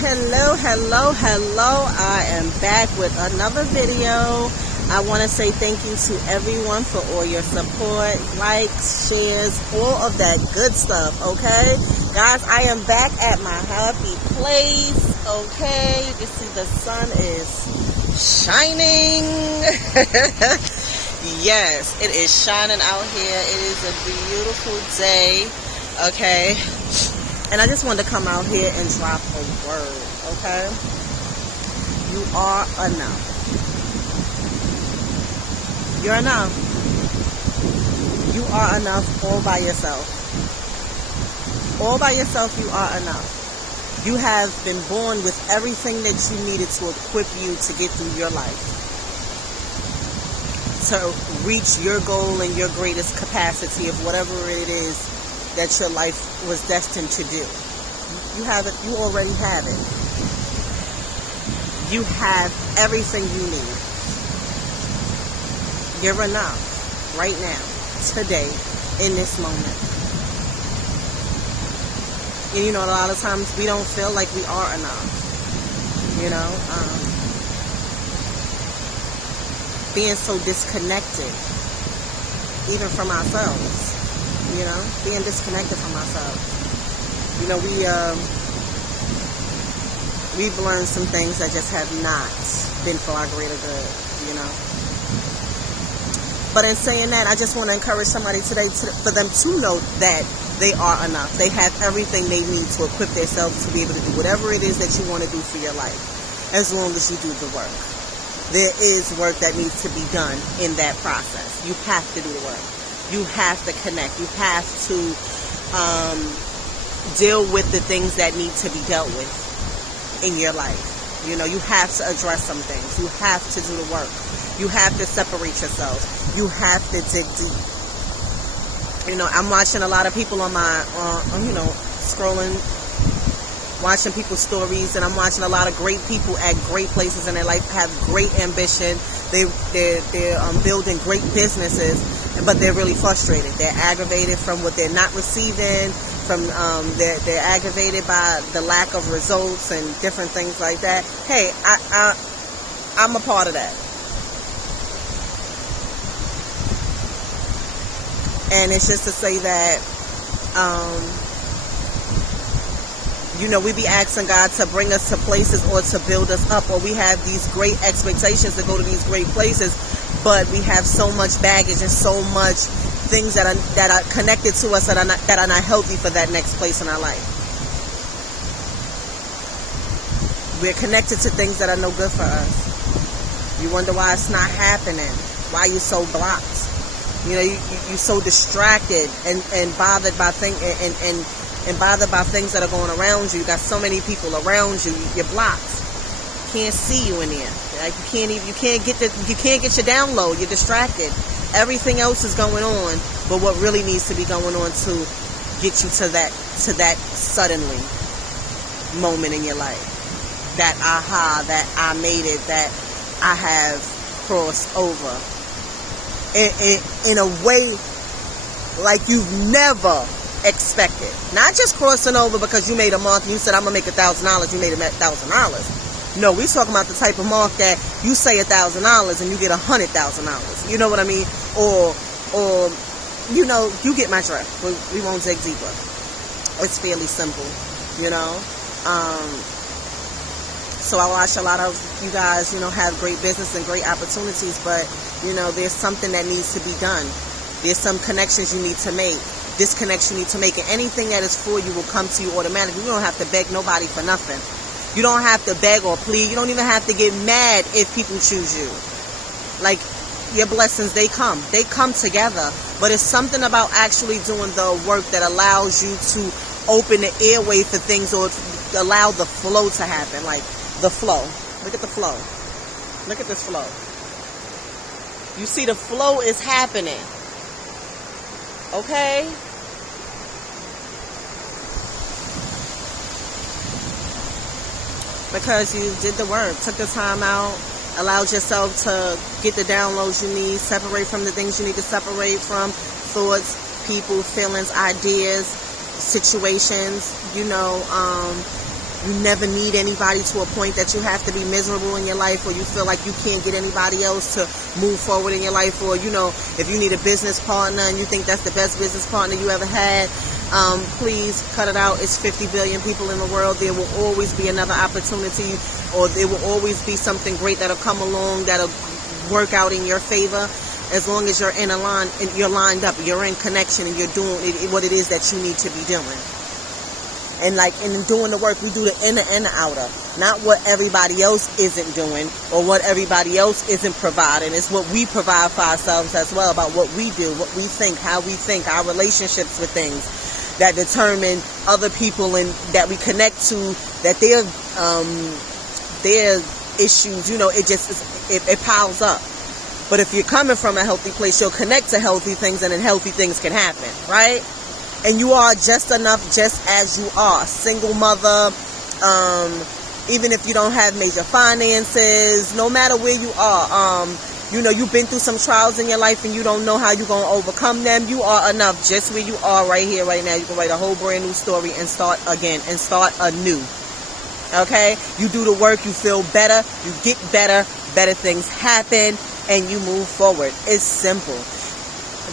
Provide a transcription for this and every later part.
Hello. I am back with another video. I want to say thank you to everyone for all your support, likes, shares, all of that good stuff, okay? Guys, I am back at my happy place, okay? You can see the sun is shining. Yes, it is shining out here. It is a beautiful day, okay? And I just wanted to come out here and drop a word, okay? You are enough. You're enough. You are enough all by yourself. All by yourself, you are enough. You have been born with everything that you needed to equip you to get through your life, to reach your goal and your greatest capacity of whatever it is that your life was destined to do. You have it. You already have it. You have everything you need. You're enough right now, today, in this moment. And you know, a lot of times we don't feel like we are enough. You know, being so disconnected, even from ourselves. You know, being disconnected from ourselves. You know, we've learned some things that just have not been for our greater good, you know. But in saying that, I just want to encourage somebody today for them to know that they are enough. They have everything they need to equip themselves to be able to do whatever it is that you want to do for your life, as long as you do the work. There is work that needs to be done in that process. You have to do the work. You have to connect. You have to deal with the things that need to be dealt with in your life. You know, you have to address some things. You have to do the work. You have to separate yourself. You have to dig deep. You know, I'm watching a lot of people on my, scrolling, watching people's stories, and I'm watching a lot of great people at great places in their life, have great ambition. They're building great businesses, but they're really frustrated. They're aggravated from what they're not receiving. They're aggravated by the lack of results and different things like that. Hey, I'm a part of that. And it's just to say that, we be asking God to bring us to places or to build us up, or we have these great expectations to go to these great places, but we have so much baggage and so much things that are connected to us that are not healthy for that next place in our life. We're connected to things that are no good for us. You wonder why it's not happening, why you're so blocked. You know, you're so distracted and bothered by things and bothered by things that are going around you. You got so many people around you. You're blocked. Can't see you in there. Like you can't get your download. You're distracted. Everything else is going on, but what really needs to be going on to get you to that suddenly moment in your life, that aha, that I made it, that I have crossed over in a way like you've never expected. Not just crossing over because you made a mark and you said I'm gonna make $1,000. You made $1,000. No, we're talking about the type of mark that you say $1,000 and you get $100,000. You know what I mean? Or you get my drift. We won't dig deeper. It's fairly simple, you know. So I watch a lot of you guys, have great business and great opportunities, but there's something that needs to be done. There's some connections you need to make. Disconnects you need to make, and anything that is for you will come to you automatically. You don't have to beg nobody for nothing. You don't have to beg or plead. You don't even have to get mad if people choose you. Like, your blessings, they come together. But it's something about actually doing the work that allows you to open the airway for things, or allow the flow to happen. Like the flow. Look at the flow. Look at this flow. You see, the flow is happening. Okay? Because you did the work, took the time out, allowed yourself to get the downloads you need, separate from the things you need to separate from, thoughts, people, feelings, ideas, situations, You never need anybody to a point that you have to be miserable in your life, or you feel like you can't get anybody else to move forward in your life. Or, if you need a business partner and you think that's the best business partner you ever had, please cut it out. It's 50 billion people in the world. There will always be another opportunity, or there will always be something great that'll come along that'll work out in your favor. As long as you're in a line, and you're lined up, you're in connection, and you're doing what it is that you need to be doing. And in doing the work, we do the inner and the outer. Not what everybody else isn't doing or what everybody else isn't providing. It's what we provide for ourselves as well, about what we do, what we think, how we think, our relationships with things that determine other people and that we connect to, that their issues, it piles up. But if you're coming from a healthy place, you'll connect to healthy things, and then healthy things can happen, right? And you are just enough just as you are. Single mother, even if you don't have major finances, no matter where you are, you've been through some trials in your life and you don't know how you're going to overcome them. You are enough just where you are right here, right now. You can write a whole brand new story and start again and start anew. Okay? You do the work, you feel better, you get better, better things happen, and you move forward. It's simple.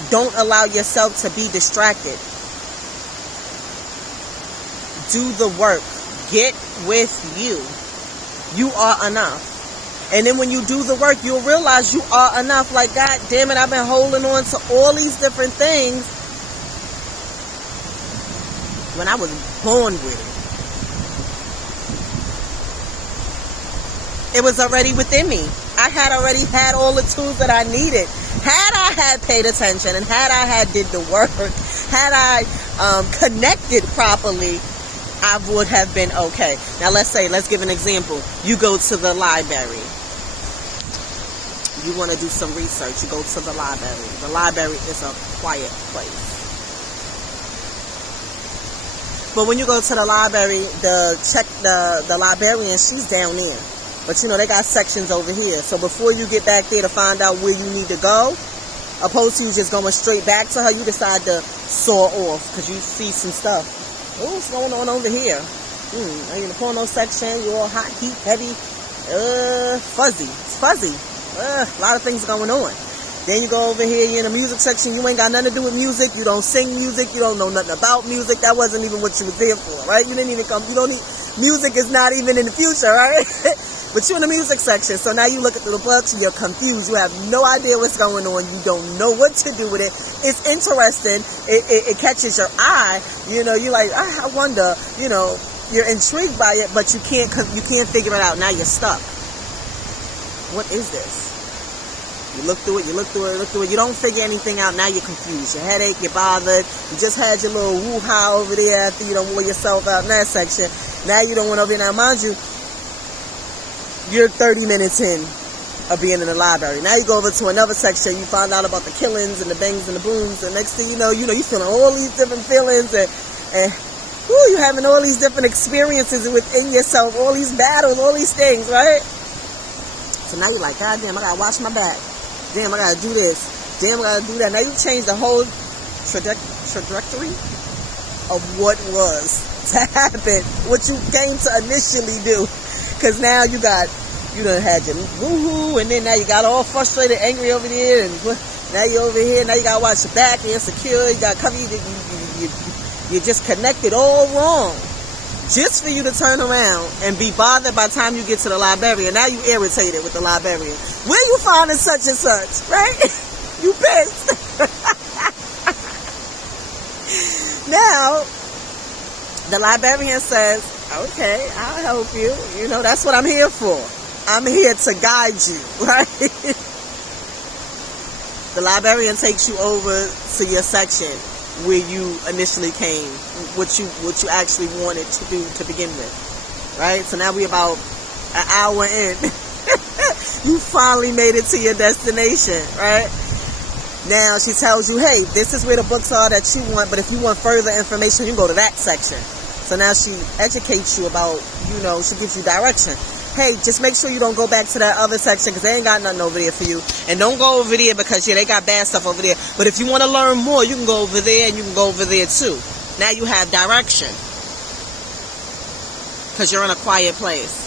Don't allow yourself to be distracted. Do the work. Get with you. You are enough. And then when you do the work, you'll realize you are enough. Like, God damn it, I've been holding on to all these different things when I was born with it. It was already within me. I had already had all the tools that I needed. Had I had paid attention, and had I had did the work, had I connected properly, I would have been okay. Now let's give an example. You go to the library. You want to do some research. You go to the library. The library is a quiet place. But when you go to the library, the librarian, she's down there. But they got sections over here. So before you get back there to find out where you need to go, opposed to you just going straight back to her, you decide to saw off because you see some stuff. Oh, what's going on over here? Are you in the porno section? You all hot, heat, heavy, fuzzy. It's fuzzy. A lot of things going on. Then you go over here, you're in the music section. You ain't got nothing to do with music. You don't sing music. You don't know nothing about music. That wasn't even what you was there for, right? You didn't even come. You don't need, music is not even in the future, right? But you're in the music section. So now you look at the books and you're confused. You have no idea what's going on. You don't know what to do with it. It's interesting. It catches your eye. You're like, I wonder, you're intrigued by it, but you can't figure it out. Now you're stuck. What is this? You look through it. You don't figure anything out. Now you're confused. Your headache, you're bothered. You just had your little woo-ha over there after you done wore yourself out in that section. Now you don't want over there. Now, mind you, you're 30 minutes in of being in the library. Now you go over to another section. You find out about the killings and the bangs and the booms. And next thing you know, you're feeling all these different feelings. And you're having all these different experiences within yourself. All these battles, all these things, right? So now you're like, God damn, I got to wash my back. Damn, I got to do this. Damn, I got to do that. Now you change the whole trajectory of what was to happen. What you came to initially do. Because now you done had your woohoo, and then now you got all frustrated, angry over there, and now you're over here, now you got to watch your back, you're insecure, you got to cover, you just connected all wrong. Just for you to turn around and be bothered by the time you get to the librarian. Now you irritated with the librarian. Where you finding such and such, right? You pissed. Now, the librarian says, okay, I'll help you. That's what I'm here for. I'm here to guide you, right? The librarian takes you over to your section where you initially came, what you actually wanted to do to begin with, right? So now we're about an hour in. You finally made it to your destination, right? Now she tells you, hey, this is where the books are that you want, but if you want further information, you can go to that section. So now she educates you about, she gives you direction. Hey, just make sure you don't go back to that other section because they ain't got nothing over there for you. And don't go over there because, they got bad stuff over there. But if you want to learn more, you can go over there and you can go over there too. Now you have direction. because you're in a quiet place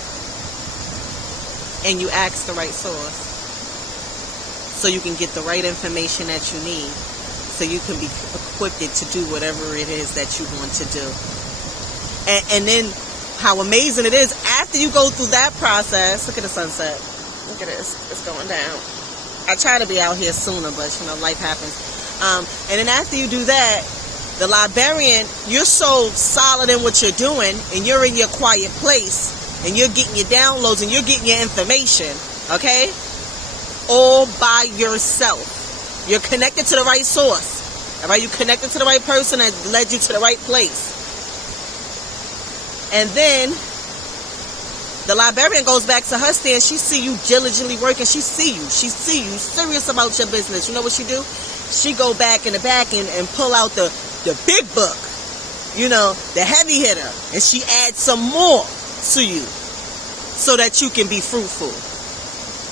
and you ask the right source so you can get the right information that you need so you can be equipped to do whatever it is that you want to do. And then how amazing it is after you go through that process. Look at the sunset. Look at this. It's going down. I try to be out here sooner, but life happens. And then after you do that, the librarian, you're so solid in what you're doing, and you're in your quiet place, and you're getting your downloads, and you're getting your information, okay? All by yourself. You're connected to the right source, all right? You're connected to the right person that led you to the right place. And then the librarian goes back to her stand. She see you diligently working. She see you serious about your business. You know what she do? She go back in the back and pull out the big book, the heavy hitter, and she adds some more to you so that you can be fruitful.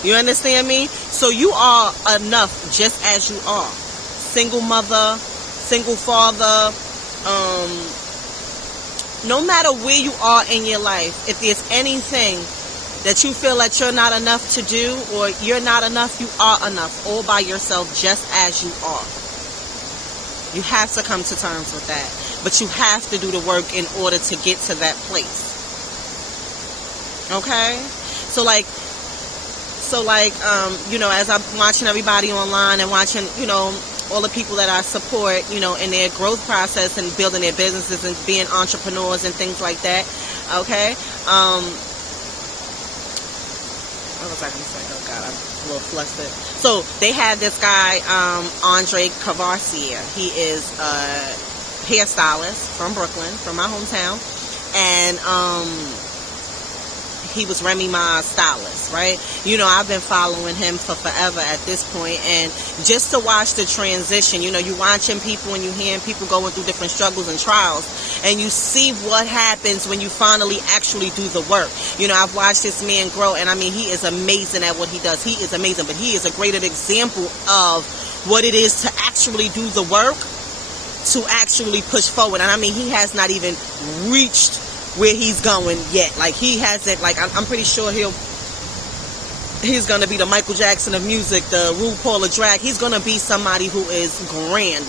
You understand me? So you are enough just as you are. Single mother, single father, no matter where you are in your life, if there's anything that you feel that you're not enough to do, or you're not enough, you are enough all by yourself just as you are. You have to come to terms with that. But you have to do the work in order to get to that place. Okay? So as I'm watching everybody online and watching, all the people that I support, in their growth process and building their businesses and being entrepreneurs and things like that. Okay? What was I going to say? Oh, God, I'm a little flustered. So, they had this guy, Andre Cavassier. He is a hairstylist from Brooklyn, from my hometown. And, he was Remy Ma's stylist, right? I've been following him for forever at this point, and just to watch the transition, you watching people and you hearing people going through different struggles and trials, and you see what happens when you finally actually do the work. I've watched this man grow, and he is amazing at what he does. He is amazing, but he is a great example of what it is to actually do the work, to actually push forward. And he has not even reached where he's going yet. Like, he hasn't, I'm pretty sure he's going to be the Michael Jackson of music, the RuPaul of drag. He's going to be somebody who is grand.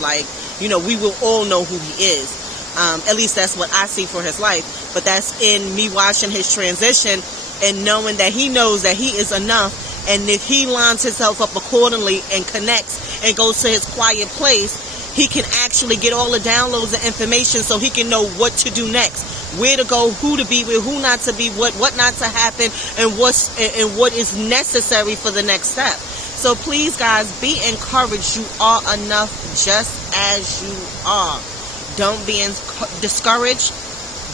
We will all know who he is. At least that's what I see for his life. But that's in me watching his transition and knowing that he knows that he is enough. And if he lines himself up accordingly and connects and goes to his quiet place, he can actually get all the downloads and information so he can know what to do next, where to go, who to be with, who not to be, what not to happen, and what is necessary for the next step. So please, guys, be encouraged. You are enough just as you are. Don't be discouraged.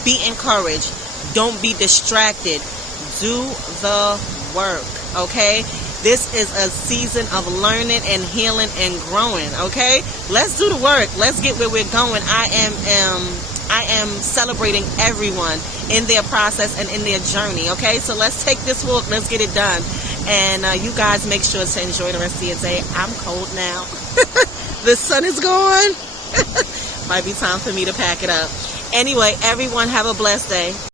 Be encouraged. Don't be distracted. Do the work, okay? This is a season of learning and healing and growing, okay? Let's do the work. Let's get where we're going. I am celebrating everyone in their process and in their journey, okay? So let's take this walk. Let's get it done. And you guys make sure to enjoy the rest of your day. I'm cold now. The sun is gone. Might be time for me to pack it up. Anyway, everyone have a blessed day.